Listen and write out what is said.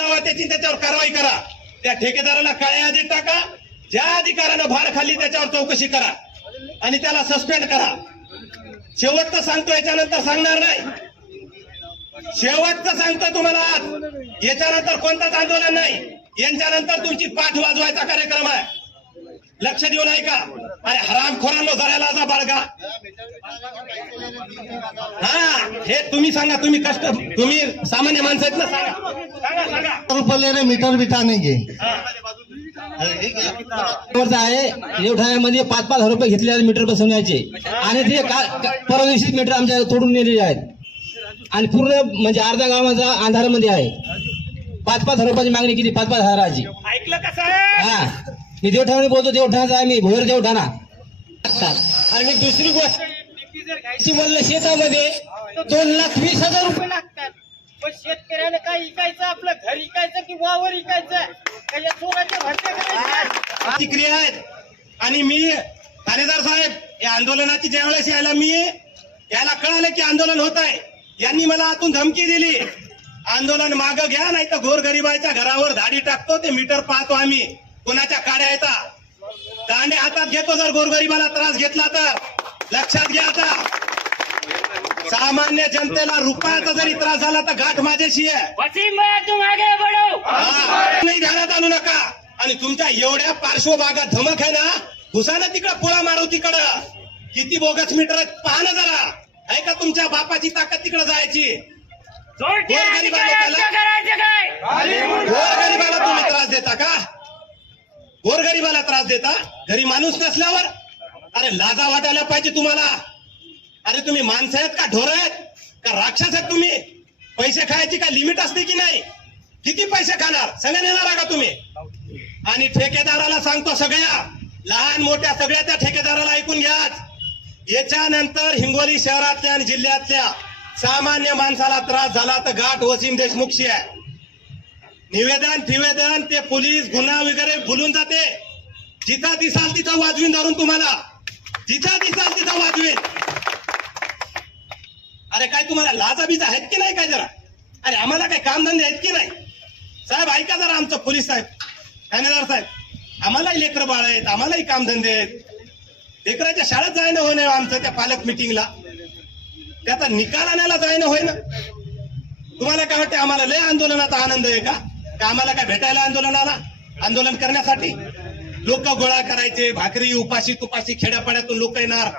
त्याच्यावर कारवाई करा. त्या ठेकेदाराला काळ्या यादीत टाका. ज्या अधिकाऱ्यानं भार खाल्ली त्याच्यावर चौकशी करा आणि त्याला सस्पेंड करा. शेवटचं सांगतो, याच्यानंतर सांगणार नाही. शेवटचं सांगतो तुम्हाला, आज याच्यानंतर कोणतंच आंदोलन नाही. यांच्यानंतर तुमची पाठ वाजवायचा कार्यक्रम आहे. लक्ष देऊन ऐका. अरे हरामखोरांनो, जरायला जा बाळगा. हा, हे तुम्ही सांगा. तुम्ही तुम्ही सामान्य माणसं आहेत ना, सांगा सांगा. रुपये मीटर बिठाने आहे एवढ्यामध्ये 5,000 रुपये घेतले मीटर बसवण्याचे आणि ते परवा दिवशी मीटर आमच्या तोडून नेलेले आहेत आणि पूर्ण म्हणजे अर्धा गावाचा अंधारामध्ये आहे. 5,000 रुपयाची मागणी केली, 5,000ची. ऐकलं कसं आहे? हा, मी देवठाणे बोलतो. देवठाणाचा आहे मी, भोयर देवठाणा. आणि मी दुसरी गोष्ट घ्यायची म्हणलं, शेतामध्ये 2,20,000 रुपये लागतात. पण शेतकऱ्याने काय इकायचं, आपलं घर इकायचं की वावर इकायचं, त्याच्या चोराच्या भरत्या करायच्या. प्रतिक्रिया आहेत. आणि मी ठाणेदार साहेब, या आंदोलनाची ज्या वेळेस याला कळालं की आंदोलन होत आहे, यांनी मला आतून धमकी दिली, आंदोलन मागं घ्या नाही तर गोरगरिबाच्या घरावर धाडी टाकतो, ते मीटर पाहतो आम्ही, कोणाच्या काड्या येतात, दांडे हातात घेतो जर गोरगरिबाला त्रास घेतला तर. लक्षात घ्या. आता सामान्य जनतेला रुपयाचा जरी त्रास झाला तर गाठ माझ्याशी आहे. नाही ध्यानात आणू नका. आणि तुमच्या एवढ्या पार्श्वभागात धमक आहे ना, घुसानं तिकडं पोळा मारू तिकडं. किती बोगस मीटर आहेत पहा ना जरा. आहे का तुमच्या बापाची ताकद तिकडं जायची? गोरगरिबाला तुम्ही त्रास देता का? गोरगरिबाला त्रास देता घरी माणूस नसल्यावर? अरे लाजा वाटायला पाहिजे तुम्हाला. अरे तुम्ही माणसं आहेत का ढोर आहेत का राक्षस आहेत तुम्ही? पैसे खायची का लिमिट असते की नाही? किती पैसे खाणार? सगळ्या नेणार का तुम्ही? आणि ठेकेदाराला सांगतो, सगळ्या लहान मोठ्या सगळ्या त्या ठेकेदाराला ऐकून घ्या. याच्यानंतर हिंगोली शहरातल्या आणि जिल्ह्यातल्या सामान्य माणसाला त्रास झाला तर गाठ वसीम देशमुखशी आहे. निवेदन ते पोलीस गुन्हा वगैरे भुलून जाते. जिथं दिसाल तिथं वाजवीन धरून तुम्हाला, जिथं दिसाल तिथं वाजवीन. अरे काय तुम्हाला लाजा बीजा आहेत की नाही काय जरा? अरे आम्हाला काय कामधंदे आहेत की नाही? साहेब ऐका जरा, आमचं पोलीस साहेब, ठाणेदार साहेब, आम्हालाही लेकरं बाळ आहेत, आम्हालाही कामधंदे आहेत. लेकराच्या शाळेत जायनं होय ना आमचं, त्या पालक मिटिंगला त्याचा निकाल आणायला जायनं होय ना. तुम्हाला काय वाटतं आम्हाला लय आंदोलनाचा आनंद आहे का? आम्हाला काय भेटायला आंदोलनाला, आंदोलन करण्यासाठी लोक गोळा करायचे, भाकरी उपाशी तुपाशी खेड्यापाड्यातून लोक येणार,